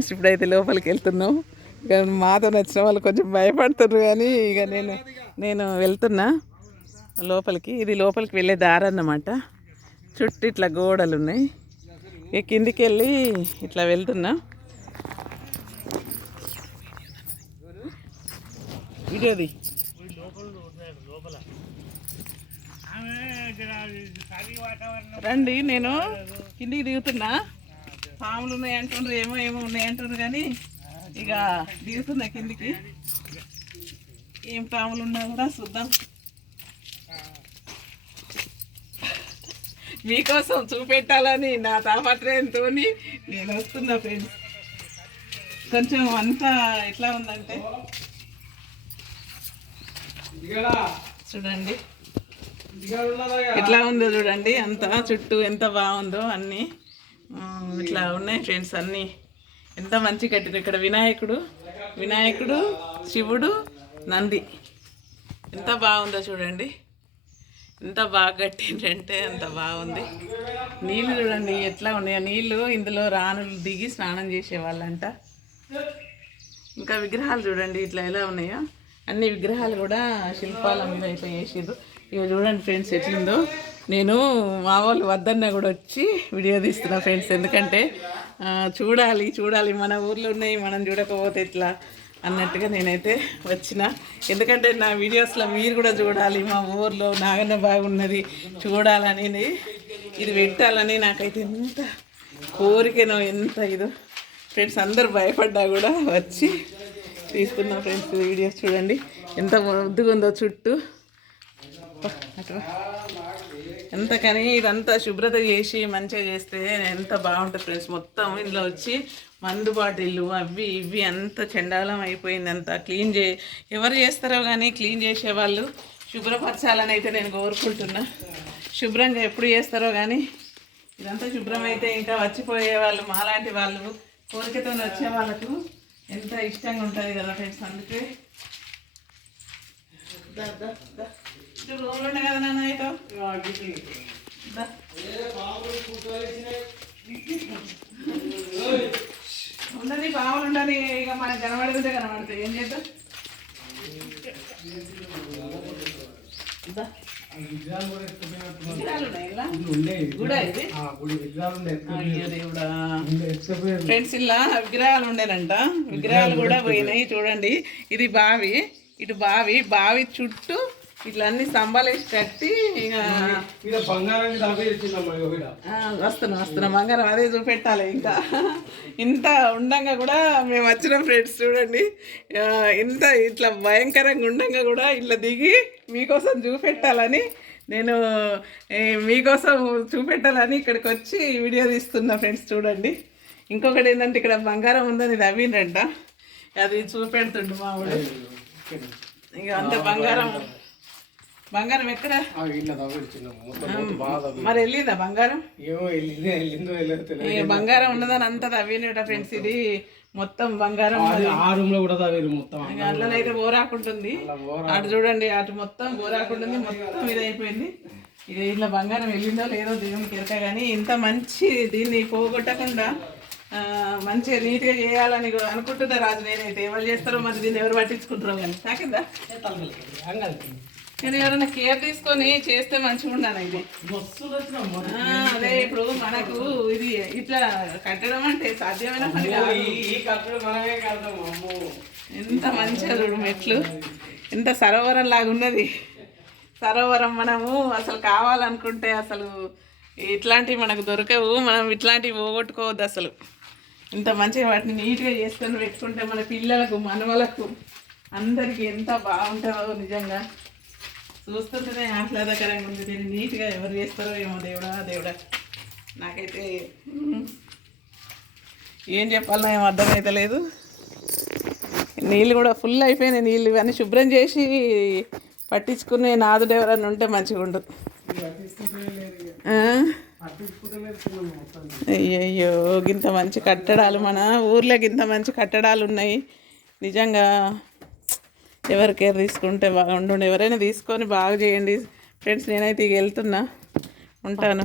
ఇప్పుడైతే లోపలికి వెళ్తున్నాం. ఇక మాతో నచ్చిన వాళ్ళు కొంచెం భయపడుతున్నారు, కానీ ఇక నేను వెళ్తున్నా లోపలికి. ఇది లోపలికి వెళ్ళే దారి అన్నమాట. చుట్టూ ఇట్లా గోడలు ఉన్నాయి. ఇక కిందికి వెళ్ళి ఇట్లా వెళ్తున్నా. వీడియోది రండి, నేను కిందికి దిగుతున్నా. పాములు ఉన్నాయి అంటున్నారు, ఏమో ఉన్నాయి అంటున్నారు, కానీ ఇక దిగుతున్నా కిందికి. ఏం పాములు ఉన్నా కూడా చూద్దాం. మీకోసం చూపెట్టాలని నా తాపత్రయంతో నేను వస్తున్నా ఫ్రెండ్స్. కొంచెం అంతా ఎట్లా ఉందంటే చూడండి, ఎట్లా ఉందో చూడండి. అంతా చుట్టూ ఎంత బాగుందో, అన్నీ ఇట్లా ఉన్నాయి ఫ్రెండ్స్. అన్నీ ఎంత మంచి కట్టింది. ఇక్కడ వినాయకుడు, శివుడు, నంది ఎంత బాగుందో చూడండి. ఎంత బాగా కట్టిందంటే అంత బాగుంది. నీళ్ళు చూడండి ఎట్లా ఉన్నాయో. నీళ్ళు ఇందులో రాణులు దిగి స్నానం చేసేవాళ్ళంట. ఇంకా విగ్రహాలు చూడండి ఇట్లా ఎలా ఉన్నాయో. అన్ని విగ్రహాలు కూడా శిల్పాల మీద అయితే వేసిర్రు. ఇక చూడండి ఫ్రెండ్స్ ఎట్లుందో. నేను మా వాళ్ళు వద్దన్నా కూడా వచ్చి వీడియో తీస్తున్నా ఫ్రెండ్స్. ఎందుకంటే చూడాలి మన ఊర్లో ఉన్నాయి, మనం చూడకపోతే ఎట్లా అన్నట్టుగా నేనైతే వచ్చిన. ఎందుకంటే నా వీడియోస్లో మీరు కూడా చూడాలి, మా ఊర్లో నాగన్న బాగున్నది చూడాలని, ఇది పెట్టాలని నాకైతే ఎంత కోరికనో, ఎంత ఇదో ఫ్రెండ్స్. అందరు భయపడ్డా కూడా వచ్చి తీస్తున్నా ఫ్రెండ్స్ వీడియోస్. చూడండి ఎంత ముద్దుగా ఉందో చుట్టూ. ఎంత కానీ ఇదంతా శుభ్రత చేసి మంచిగా చేస్తే ఎంత బాగుంటుంది ఫ్రెండ్స్. మొత్తం ఇందులో వచ్చి మందు బాటిళ్ళు అవి ఇవి అంత చెండాలం అయిపోయింది. అంతా క్లీన్ ఎవరు చేస్తారో కానీ క్లీన్ చేసేవాళ్ళు శుభ్రపరచాలని అయితే నేను కోరుకుంటున్నా. శుభ్రంగా ఎప్పుడు చేస్తారో కానీ ఇదంతా శుభ్రమైతే ఇంకా వచ్చిపోయే వాళ్ళు, మాలాంటి వాళ్ళు, కోరికతో వచ్చే వాళ్ళకు ఎంత ఇష్టంగా ఉంటుంది కదా ఫ్రెండ్స్. అందుకే రూమ్లోనే కదా నాన్న అయితే ఉండని పావులు ఉండని. ఇక మనకు కనబడితే కనబడతాయి, ఏం చేద్దాం. ఫ్రెండ్స్ ఇలా విగ్రహాలు ఉండేనంట. విగ్రహాలు కూడా పోయినాయి చూడండి. ఇది బావి, ఇటు బావి చుట్టూ ఇట్లా అన్ని స్తంభాలేసి కట్టి వస్తున్నా బంగారం అదే చూపెట్టాలి. ఇంకా ఇంత ఉండంగా కూడా మేము వచ్చినాం ఫ్రెండ్స్. చూడండి ఇంత ఇట్లా భయంకరంగా ఉండంగా కూడా ఇట్లా దిగి మీకోసం చూపెట్టాలని, నేను మీకోసం చూపెట్టాలని ఇక్కడికి వచ్చి వీడియో తీస్తున్నా ఫ్రెండ్స్. చూడండి ఇంకొకటి ఏంటంటే ఇక్కడ బంగారం ఉందని తవ్విండ్రంట, అది చూపెడుతుండు మా వాడు. ఇక అంత బంగారం ఎక్కడ మరి వెళ్ళిందా బంగారం? బంగారం ఉన్నదని అంతా తవ్వినట ఫ్రెండ్స్. ఇది మొత్తం బంగారం. అందులో అయితే బోరాకుంటుంది. అటు చూడండి, అటు మొత్తం బోరాకుంటుంది, మొత్తం ఇది అయిపోయింది. ఇక ఇట్లా బంగారం వెళ్ళిందో లేదో దేవునికి ఎరక. కానీ ఇంత మంచి దీన్ని పోగొట్టకుండా మంచిగా నీట్గా చేయాలని అనుకుంటున్నా రాజు. నేనైతే ఎవరు చేస్తారో మరి దీన్ని ఎవరు పట్టించుకుంటారో కానీ తాకిందా. నేను ఎవరైనా కేర్ తీసుకొని చేస్తే మంచిగా ఉండాలి. ఇది అదే ఇప్పుడు మనకు ఇది ఇట్లా కట్టడం అంటే సాధ్యమైన పని కాదు. ఎంత మంచిగా చూడు మెట్లు, ఎంత సరోవరం లాగా ఉన్నది. సరోవరం మనము అసలు కావాలనుకుంటే అసలు ఇట్లాంటివి మనకు దొరకవు. మనం ఇట్లాంటివి పోగొట్టుకోవద్దు అసలు. ఇంత మంచిగా వాటిని నీట్గా చేసుకొని పెట్టుకుంటే మన పిల్లలకు, మనవలకు, అందరికీ ఎంత బాగుంటుందో. నిజంగా చూస్తుంటేనే ఆహ్లాదకరంగా ఉంది. దీన్ని నీట్గా ఎవరు చేస్తారో ఏమో. దేవుడా నాకైతే ఏం చెప్పాలన్నా ఏమో అర్థమైతే లేదు. నీళ్ళు కూడా ఫుల్ అయిపోయినాయి. నీళ్ళు ఇవన్నీ శుభ్రం చేసి పట్టించుకునే నాదుడు ఎవరన్నా ఉంటే మంచిగా ఉండు. అయ్యయ్యో గింత మంచి కట్టడాలు, మన ఊర్లో గింత మంచి కట్టడాలు ఉన్నాయి. నిజంగా ఎవరు కేర్ తీసుకుంటే బాగుండు. ఎవరైనా తీసుకొని బాగా చేయండి ఫ్రెండ్స్. నేనైతే ఇక వెళ్తున్నా, ఉంటాను.